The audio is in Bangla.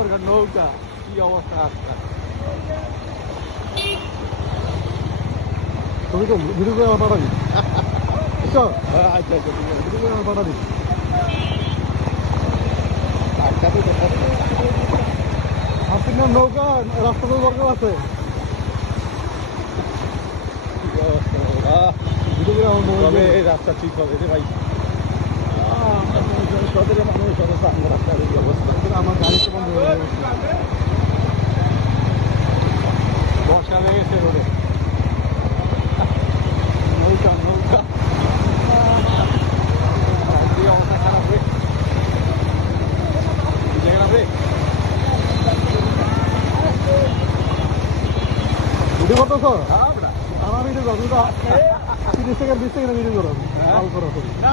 দরকার, নৌকা কি অবস্থা। আচ্ছা তুমি তো ভিডিও করে আমার পাঠাবি। আচ্ছা আচ্ছা ভিডিও করে আমার পাঠাবি। আপনার নৌকা রাস্তাতে দরকার আছে। ভিডিও করে আমার মোবাইল এই রাস্তা ঠিক হবে রে ভাই। সদরে মানুষ অবস্থা আমার রাস্তার এই অবস্থা, আমার গাড়ি তো বন্ধ হয়ে গেছে, বর্ষা হয়ে গেছে রোডে। নৌকা নৌকা অবস্থা খারাপ রে, জায়গা রে। ভিডিও করতেছ? আমার ভিডিও করো, 30 সেকেন্ড 20 সেকেন্ড ভিডিও করো। না